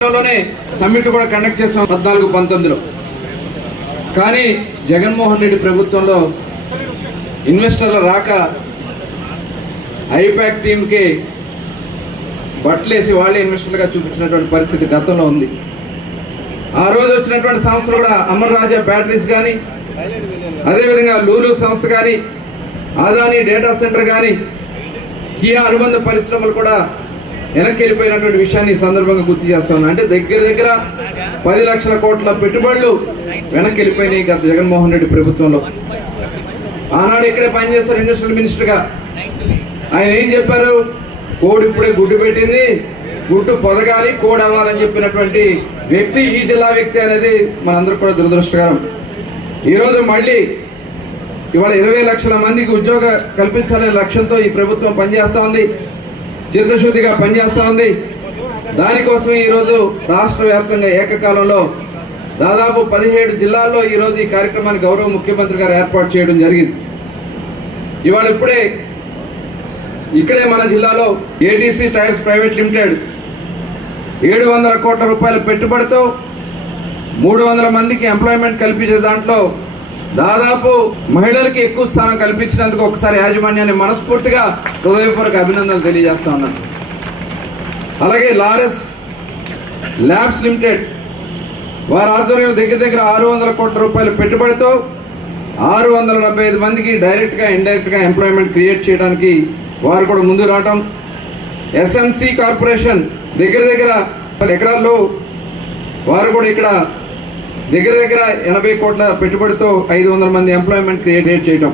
లోనే సమ్మిట్ కూడా కండక్ట్ చేస్తాం పద్నాలుగు పంతొమ్మిదిలో. కానీ జగన్మోహన్ రెడ్డి ప్రభుత్వంలో ఇన్వెస్టర్ల రాక ఐపాక్ టీంకి బట్టలేసి వాళ్ళే ఇన్వెస్టర్లుగా చూపించినటువంటి పరిస్థితి గతంలో ఉంది. ఆ రోజు వచ్చినటువంటి సంస్థలు కూడా అమర్ రాజా బ్యాటరీస్ కానీ అదేవిధంగా లూలు సంస్థ కానీ ఆదాని డేటా సెంటర్ కానీ కియా అనుబంధ పరిశ్రమలు కూడా వెనక్కి వెళ్ళిపోయినటువంటి విషయాన్ని ఈ సందర్భంగా గుర్తు చేస్తాను అంటే దగ్గర దగ్గర పది లక్షల కోట్ల పెట్టుబడులు వెనక్కి వెళ్ళిపోయినాయి గత జగన్మోహన్ రెడ్డి ప్రభుత్వంలో. ఆనాడు ఇక్కడే పనిచేస్తారు ఇండస్ట్రియల్ మినిస్టర్గా ఆయన ఏం చెప్పారు? కోడి ఇప్పుడే గుడ్డు పెట్టింది. గుడ్డు పొదగాలి కోడి అవ్వాలని చెప్పినటువంటి వ్యక్తి ఈ జిల్లా వ్యక్తి అనేది మనందరూ కూడా దురదృష్టకరం. ఈరోజు మళ్ళీ ఇవాళ ఇరవై లక్షల మందికి ఉద్యోగ కల్పించాలనే లక్ష్యంతో ఈ ప్రభుత్వం పనిచేస్తా ఉంది. చిత్తశుద్ధిగా పనిచేస్తా ఉంది దానికోసం ఈరోజు రాష్ట్ర వ్యాప్తంగా ఏకకాలంలో దాదాపు పదిహేడు జిల్లాల్లో ఈరోజు ఈ కార్యక్రమాన్ని గౌరవ ముఖ్యమంత్రి గారు ఏర్పాటు చేయడం జరిగింది. ఇవాళ ఇప్పుడే ఇక్కడే మన జిల్లాలో ఏటీసీ టైర్స్ ప్రైవేట్ లిమిటెడ్ ఏడు వందల కోట్ల రూపాయల పెట్టుబడితో మూడు వందల మందికి ఎంప్లాయ్మెంట్ కల్పించే దాంట్లో దాదాపు మహిళలకి ఎక్కువ స్థానం కల్పించినందుకు ఒకసారి యాజమాన్యాన్ని మనస్ఫూర్తిగా హృదయపూర్వక అభినందనలు తెలియజేస్తా ఉన్నాను అలాగే లారెస్ ల్యాబ్స్ లిమిటెడ్ వారి ఆధ్వర్యంలో దగ్గర దగ్గర ఆరు వందల కోట్ల రూపాయల పెట్టుబడితో ఆరు వందల డెబ్బై ఐదు మందికి డైరెక్ట్గా ఇండైరెక్ట్గా ఎంప్లాయ్మెంట్ క్రియేట్ చేయడానికి వారు కూడా ముందు రావటం. ఎస్ఎంసి కార్పొరేషన్ దగ్గర దగ్గర ఎకరాల్లో వారు కూడా ఇక్కడ దగ్గర దగ్గర ఎనభై కోట్ల పెట్టుబడితో ఐదు వందల మంది ఎంప్లాయ్మెంట్ క్రియేట్ చేయటం.